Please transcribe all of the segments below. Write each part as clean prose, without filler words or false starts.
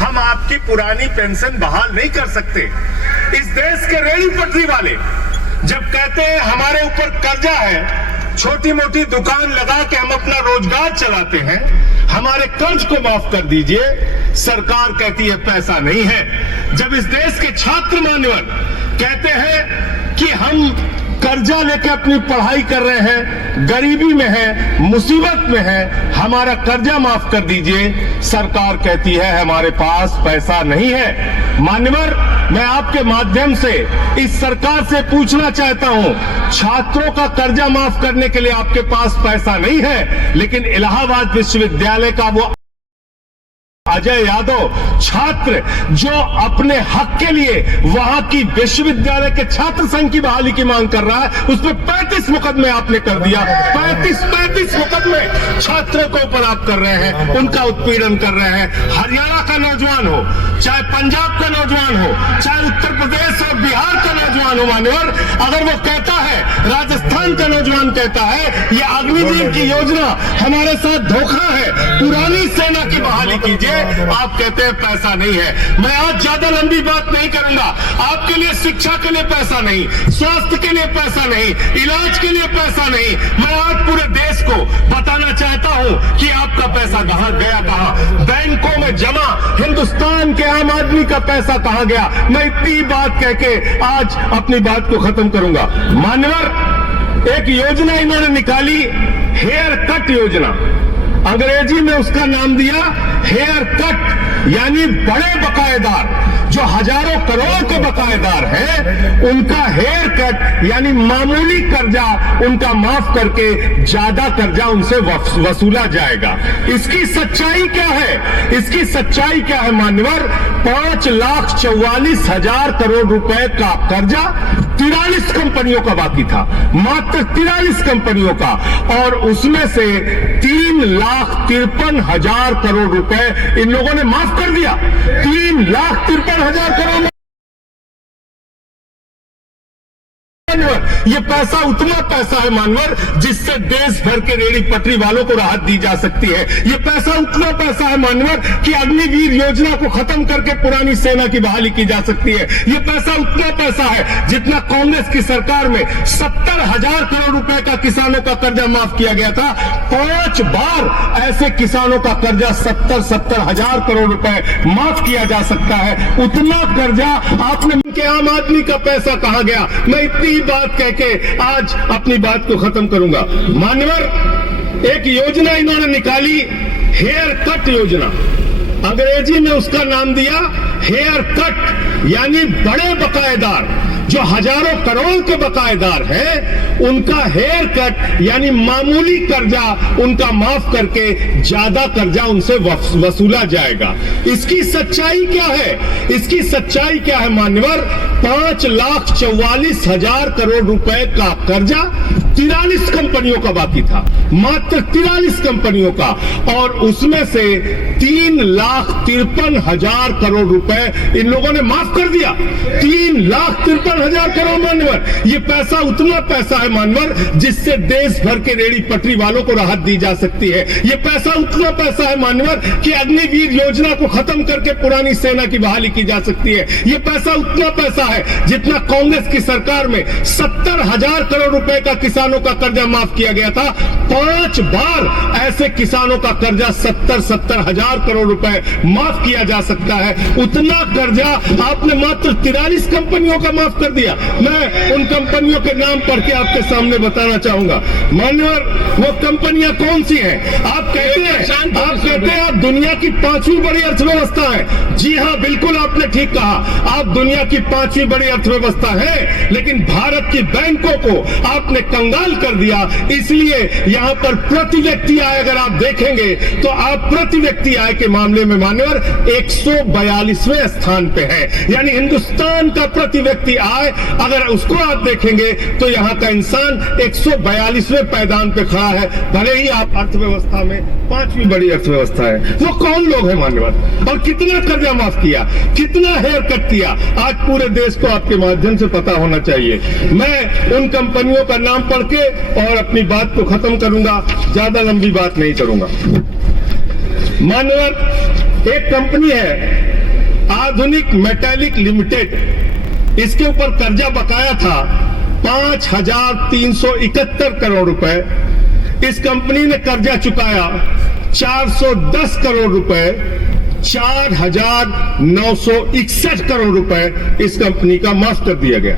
हम आपकी पुरानी पेंशन बहाल नहीं कर सकते। इस देश के रेहड़ी पटरी वाले जब कहते हैं हमारे ऊपर कर्जा है, छोटी मोटी दुकान लगा के हम अपना रोजगार चलाते हैं, हमारे कर्ज को माफ कर दीजिए, सरकार कहती है पैसा नहीं है। जब इस देश के छात्र मान्यवर कहते हैं कि हम कर्जा लेके अपनी पढ़ाई कर रहे हैं, गरीबी में है, मुसीबत में है, हमारा कर्जा माफ कर दीजिए, सरकार कहती है हमारे पास पैसा नहीं है। मान्यवर, मैं आपके माध्यम से इस सरकार से पूछना चाहता हूं, छात्रों का कर्जा माफ करने के लिए आपके पास पैसा नहीं है, लेकिन इलाहाबाद विश्वविद्यालय का वो अजय यादव छात्र जो अपने हक के लिए वहां की विश्वविद्यालय के छात्र संघ की बहाली की मांग कर रहा है, उस पर 35 मुकदमे आपने कर दिया। 35 मुकदमे छात्रों के ऊपर आप कर रहे हैं, उनका उत्पीड़न कर रहे हैं। हरियाणा का नौजवान हो, चाहे पंजाब का नौजवान हो, चाहे उत्तर प्रदेश और बिहार का नौजवान हो, मान्यवर, अगर वो कहता है, राजस्थान का नौजवान कहता है ये अग्निवीर की योजना हमारे साथ धोखा है, पुरानी सेना की बहाली कीजिए, आप कहते हैं पैसा नहीं है। मैं आज ज्यादा लंबी बात नहीं करूंगा। आपके लिए शिक्षा के लिए पैसा नहीं, स्वास्थ्य के लिए पैसा नहीं, इलाज के लिए पैसा नहीं। मैं आज पूरे देश को बताना चाहता हूं कि आपका पैसा कहां गया, कहां बैंकों में जमा हिंदुस्तान के आम आदमी का पैसा कहां गया। मैं इतनी बात कह के आज अपनी बात को खत्म करूंगा। मान्यवर, एक योजना इन्होंने निकाली, हेयर कट योजना। अंग्रेजी में उसका नाम दिया हेयर कट, यानी बड़े बकायेदार जो हजारों करोड़ के बकायेदार हैं, उनका हेयर कट यानी मामूली कर्जा उनका माफ करके ज्यादा कर्जा उनसे वसूला जाएगा। इसकी सच्चाई क्या है? इसकी सच्चाई क्या है मान्यवर? 5,44,000 करोड़ रुपए का कर्जा 43 कंपनियों का बाकी था, मात्र 43 कंपनियों का, और उसमें से 3,53,000 करोड़ रुपए इन लोगों ने माफ कर दिया। 3,53,000 करोड़। ये पैसा उतना पैसा है मानवर जिससे देश भर के रेहड़ी पटरी वालों को राहत दी जा सकती है। ये पैसा उतना पैसा है मानवर कि अग्निवीर योजना को खत्म करके पुरानी सेना की बहाली की जा सकती है। ये पैसा उतना पैसा है जितना कांग्रेस की सरकार में 70,000 करोड़ रुपए का किसानों का कर्जा माफ किया गया था। 5 बार ऐसे किसानों का कर्जा 70,000 करोड़ रुपए माफ किया जा सकता है। उतना कर्जा आपने के आम आदमी का पैसा कहां गया? मैं इतनी बात कह के आज अपनी बात को खत्म करूंगा। मान्यवर, एक योजना इन्होंने निकाली, हेयर कट योजना। अंग्रेजी में उसका नाम दिया हेयर कट, यानी बड़े बकायेदार जो हजारों करोड़ के बकायेदार हैं, उनका हेयर कट यानी मामूली कर्जा उनका माफ करके ज्यादा कर्जा उनसे वसूला जाएगा। इसकी सच्चाई क्या है? इसकी सच्चाई क्या है मान्यवर? 5,44,000 करोड़ रुपए का कर्जा 43 कंपनियों का बाकी था, मात्र 43 कंपनियों का, और उसमें से 3,53,000 करोड़ रुपए इन लोगों ने माफ कर दिया। 3,53,000 करोड़ मानवर। ये पैसा उतना पैसा है मानवर जिससे देश भर के रेहड़ी पटरी वालों को राहत दी जा सकती है। ये पैसा उतना पैसा है मानवर कि अग्निवीर योजना को खत्म करके पुरानी सेना की बहाली की जा सकती है। ये पैसा उतना पैसा है जितना कांग्रेस की सरकार में 70,000 करोड़ रुपए का किसानों का कर्जा माफ किया गया था। 5 बार ऐसे किसानों का कर्जा 70,000 करोड़ रुपए माफ किया जा सकता है। उतना कर्जा आपने मात्र 43 कंपनियों का माफ कर दिया। मैं उन कंपनियों के नाम पढ़ के आपके सामने बताना चाहूंगा। मान्यवर, वो कंपनियां कौन सी हैं? आप कहते हैं आप दुनिया की 5वीं बड़ी अर्थव्यवस्था है। जी हां, बिल्कुल आपने ठीक कहा, आप दुनिया की 5वीं बड़ी अर्थव्यवस्था है, लेकिन भारत की बैंकों को आपने कंगाल कर दिया। इसलिए यहां पर प्रति व्यक्ति आय अगर आप देखेंगे तो आप प्रति व्यक्ति आय के मामले में मान्यवर 142वें स्थान पे है। यानी हिंदुस्तान का प्रति व्यक्ति आय है, अगर उसको आप देखेंगे तो यहाँ का इंसान 142वें पायदान पे खड़ा है, भले ही आप अर्थव्यवस्था में 5वीं बड़ी अर्थव्यवस्था है। वो कौन लोग हैं मान्यवर, और कितना कर्जा माफ किया, कितना हेयर कट किया, आज पूरे देश को आपके माध्यम से पता होना चाहिए। मैं उन कंपनियों का नाम पढ़ के और अपनी बात को खत्म करूंगा, ज्यादा लंबी बात नहीं करूंगा। मान्यवर, एक कंपनी है आधुनिक मेटालिक लिमिटेड, इसके ऊपर कर्जा बकाया था 5,371 करोड़ रुपए। इस कंपनी ने कर्जा चुकाया 410 करोड़ रुपए, 4,961 करोड़ रुपए इस कंपनी का माफ कर दिया गया।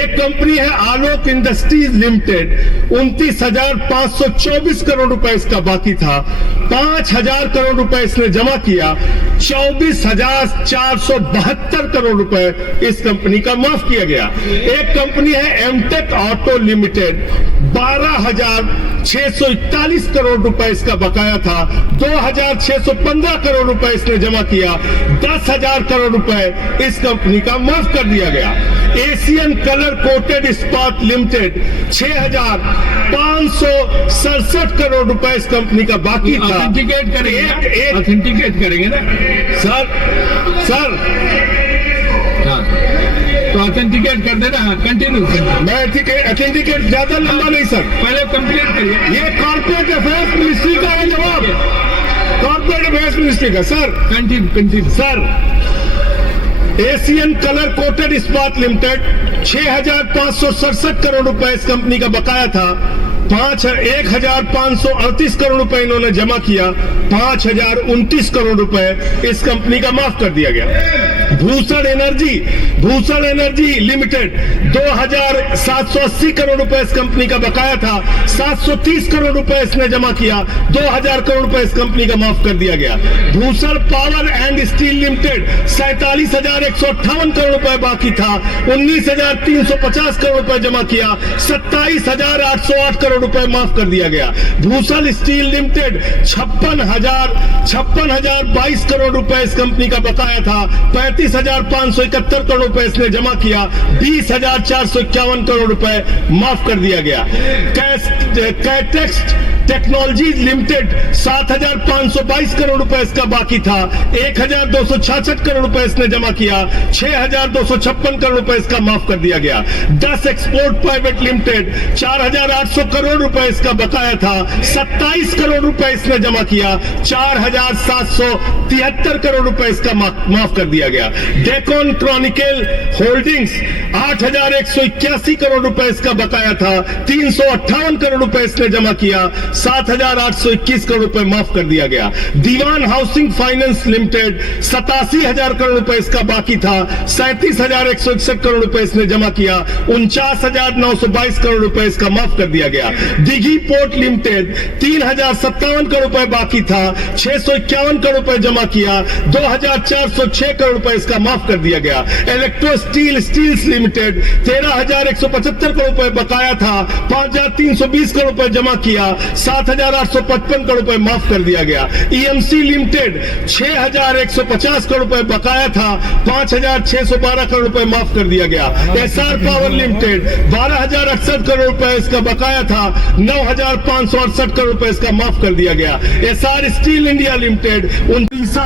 एक कंपनी है आलोक इंडस्ट्रीज लिमिटेड, 29,524 करोड़ रुपए इसका बाकी था, 5,000 करोड़ रुपए इसने जमा किया, 24,472 करोड़ रुपए इस कंपनी का माफ किया गया। एक कंपनी है एमटेक ऑटो लिमिटेड, 12,641 करोड़ रुपए इसका बकाया था, 2,615 करोड़ रुपए इसने जमा किया, 10,000 करोड़ रुपए इस कंपनी का माफ कर दिया गया। एशियन कलर कोटेड इस्पात लिमिटेड, 6,567 करोड़ रुपए इस कंपनी का बाकी था। ऑथेंटिकेट करेंगे, ऑथेंटिकेट करेंगे ना सर हाँ, तो ऑथेंटिकेट कर देना। हाँ, कंटिन्यू। मैं ऑथेंटिकेट ज्यादा लंबा नहीं सर, पहले कंप्लीट करिए। ये कॉर्पोरेट अफेयर्स मिनिस्ट्री का है जवाब, कॉर्पोरेट अफेयर्स मिनिस्ट्री का। Sir continue. Sir, Asian colour coated इस्पात लिमिटेड, 6,567 करोड़ रुपए इस कंपनी का बकाया था, 1,538 करोड़ रुपए इन्होंने जमा किया, 5,029 करोड़ रुपए इस कंपनी का माफ कर दिया गया। भूषण एनर्जी लिमिटेड, 2,780 करोड़ रुपए इस कंपनी का बकाया था, 730 करोड़ रुपए इसने जमा किया, 2,000 करोड़ रुपए इस कंपनी का माफ कर दिया गया। Bhushan power and steel limited, 47,158 crore रुपए बाकी था, 19,350 करोड़ रुपए जमा किया, 27,808 करोड़ रुपए माफ कर दिया गया। भूषण स्टील लिमिटेड, 56,022 करोड़ रुपए इस कंपनी का बकाया था, 35,571 करोड़ रुपए इसने जमा किया, 20,451 करोड़ रुपए माफ कर दिया गया। कैटेक्स टेक्नोलॉजीज लिमिटेड, 7,522 करोड़ रुपए इसका बाकी था, 1,266 करोड़ रुपए इसने जमा किया, 6,256 करोड़ रुपए इसका माफ कर दिया गया। 10 एक्सपोर्ट प्राइवेट लिमिटेड, 4,800 करोड़ रुपए इसका बकाया था, 27 करोड़ रुपए इसने जमा किया, 4,773 करोड़ रुपए इसका माफ कर दिया गया। डेकोन क्रॉनिकल होल्डिंग्स, 8,181 करोड़ रुपए इसका बकाया था, 358 करोड़ रुपए इसने जमा किया, 7,821 करोड़ रुपए माफ कर दिया गया। दीवान हाउसिंग फाइनेंस लिमिटेड, 87,000 करोड़ रुपए इसका बाकी था, 37,161 करोड़ रुपए इसने जमा किया, 49,922 करोड़ रुपए इसका माफ कर दिया गया। दिघी पोर्ट लिमिटेड, 3,057 करोड़ रुपए बाकी था, 651 करोड़ रुपए जमा किया, 2,406 करोड़ रुपए इसका माफ कर दिया गया। इलेक्ट्रो स्टील्स लिमिटेड, 13,175 करोड़ रुपए बकाया था, 5,320 करोड़ रुपए जमा किया, 7,855 करोड़ रुपए माफ कर दिया गया। ईएमसी लिमिटेड, 6,150 करोड़ रुपए बकाया था, 5,612 करोड़ रुपए माफ कर दिया गया। एसआर पावर लिमिटेड, 12,068 करोड़ रुपए इसका बकाया था, 9,568 करोड़ रुपए इसका माफ कर दिया गया। SR steel India limited, 29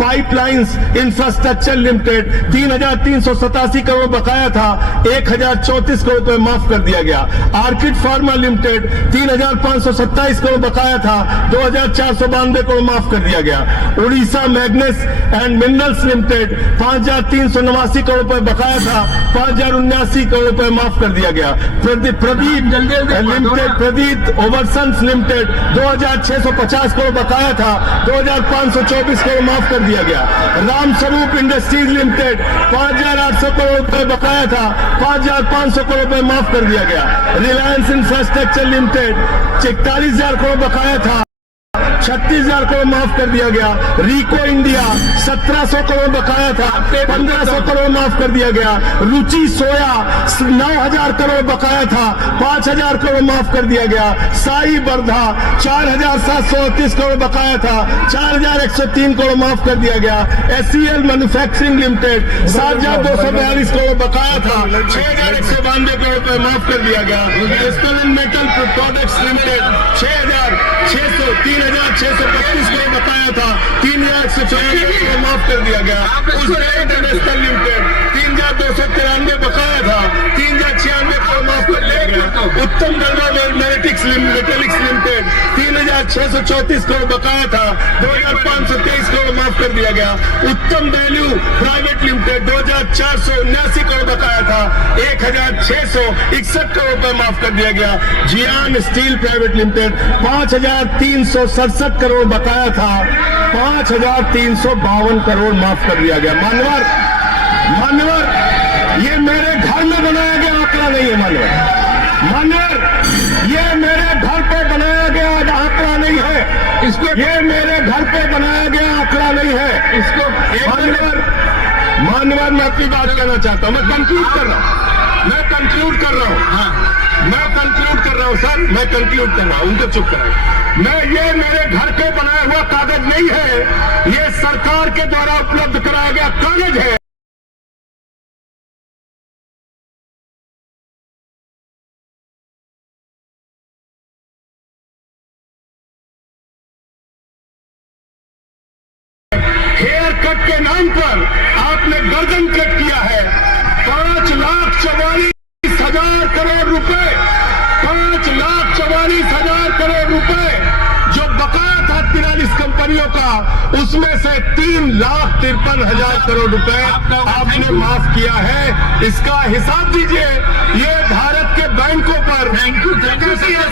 pipelines infrastructure limited, 3,387 crore बकाया था, 1,034 करोड़ रुपए माफ कर दिया गया। आर्किड फार्मा लिमिटेड, 3,527 करोड़ बकाया था, 2,492 करोड़ माफ कर दिया गया। Orissa मैग्नेस and minerals limited, 5,389 crore रुपए बकाया था, 5,079 करोड़ रुपए माफ कर दिया गया। प्रदीप लिमिटेड, प्रदीप ओवरसन्स लिमिटेड, 2,650 करोड़ बकाया था, 2,524 करोड़ माफ कर दिया गया। राम स्वरूप इंडस्ट्रीज लिमिटेड, 5,800 करोड़ रुपए बकाया था, 5,500 करोड़ रुपए माफ कर दिया गया। रिलायंस इंफ्रास्ट्रक्चर लिमिटेड, 41,000 करोड़ बकाया था, 36,000 करोड़ माफ कर दिया गया। रिको इंडिया 1700 करोड़ बकाया था, 1500 करोड़ माफ कर दिया गया। रुचि सोया 9,000 करोड़ बकाया था, 5,000 करोड़ माफ कर दिया गया। साई बर्धा 4,738 करोड़ बकाया था, 4,103 करोड़ माफ कर दिया गया। SCL मैन्युफैक्चरिंग लिमिटेड 7,242 करोड़ बकाया था, 6,192 करोड़ रुपए माफ कर दिया गया। Astern metal products limited 3,632 crore बकाया था, 3,194 करोड़ माफ कर दिया गया। इंटरनेशनल लिमिटेड 3,293 बकाया था, 3,096 करोड़ माफ कर दिया गया। उत्तम गंगा मेटेलिक्स लिमिटेड 3,634 करोड़ बकाया था, 2,523 करोड़ माफ कर दिया गया। उत्तम वैल्यू प्राइवेट लिमिटेड 2,479 करोड़ बकाया था, 1,661 करोड़ रुपए माफ कर दिया गया। जियान स्टील प्राइवेट लिमिटेड 5,367 करोड़ बकाया था, 5,352 करोड़ माफ कर दिया गया। मान्यवर ये मेरे घर में बनाया गया आंकड़ा नहीं है। मान्यवर ये मेरे घर पे बनाया गया आंकड़ा नहीं है। ये मेरे घर पे बनाया गया आंकड़ा नहीं है। मान्यवर मैं अपनी बात कहना चाहता हूं। मैं कंक्लूड कर रहा हूं सर, मैं कंक्लूड कर रहा हूं। उनको चुप कराए। ये मेरे घर पे बनाया हुआ कागज नहीं है, ये सरकार के द्वारा उपलब्ध कराया गया कागज है। हेयर कट के नाम पर आपने गर्दन कट किया है। 5,44,000 करोड़ रुपए, 5,44,000 करोड़ रुपए जो बकाया था 43 कंपनियों का, उसमें से 3,53,000 करोड़ रुपए आपने माफ किया है। इसका हिसाब दीजिए। ये भारत के बैंकों पर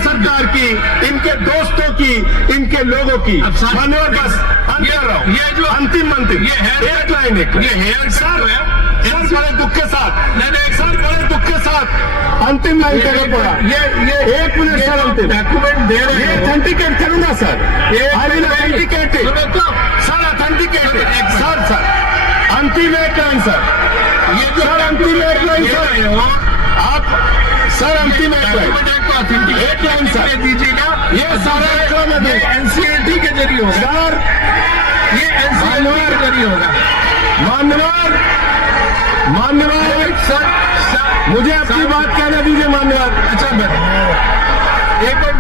सरकार की, इनके दोस्तों की, इनके लोगों की। मान्यवर बस ये जो अंतिम एक लाइन बड़े दुख के साथ अंतिम लाइन करना पड़ा। ये 1 मिनट सर, अंतिम डॉक्यूमेंट दे रहे हैं, ऑथेंटिकेट करूंगा sir. Authenticated sir, authenticated sir. अंतिम एक लाइन सर, ये जो अंतिम एक लाइन सर, आप सर अंतिम एक लाइन सर दीजिएगा। ये सारा में एनसीएलटी के जरिए होगा सर, ये एनसीएलटी के जरिए होगा। मान्यवर सर, मुझे अपनी बात कहना दीजिए। मान्यवर अच्छा एक मिनट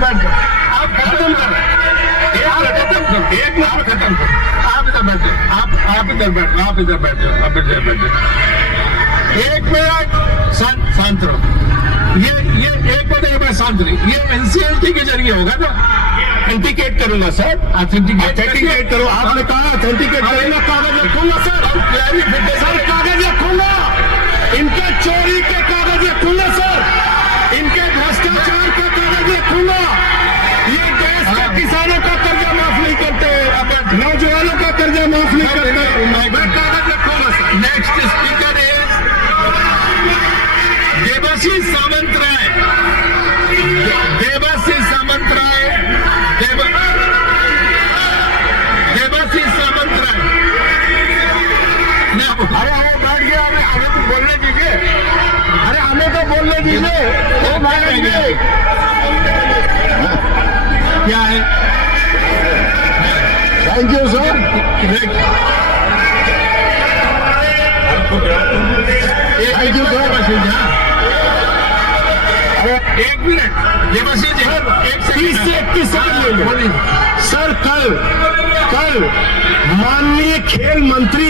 आप खत्म कर, एक मिनट खत्म कर। आप इधर बैठे, आप इधर बैठ, आप इधर बैठे। एक मिनट शांत रहो। ये एक मिनट शांत रही। ये एनसीएलटी के जरिए होगा ना? ऑथेंटिकेट करूंगा सर, ऑथेंटिकेट करो। आपने कहा ऑथेंटिकेट करूंगा, कागज रखूंगा सर, कागज रखूंगा। इनके चोरी के कागज रखूंगा सर, इनके भ्रष्टाचार का कागज रखूंगा। ये देश के किसानों का कर्जा माफ नहीं करते, नौजवानों का कर्जा माफ नहीं करते। मैं कागज रखूंगा sir. Next speaker is Debashish Samantaray. Debashish Samantaray. अरे हमें बैठ गया, हमें तो बोलने दीजिए। अरे हमें तो बोलने दीजिए। क्या है? Thank you sir. Thank you sir. एक मिनट देवाशीष जी, 30 से 31 सेकंड ले लो सर। कल माननीय खेल मंत्री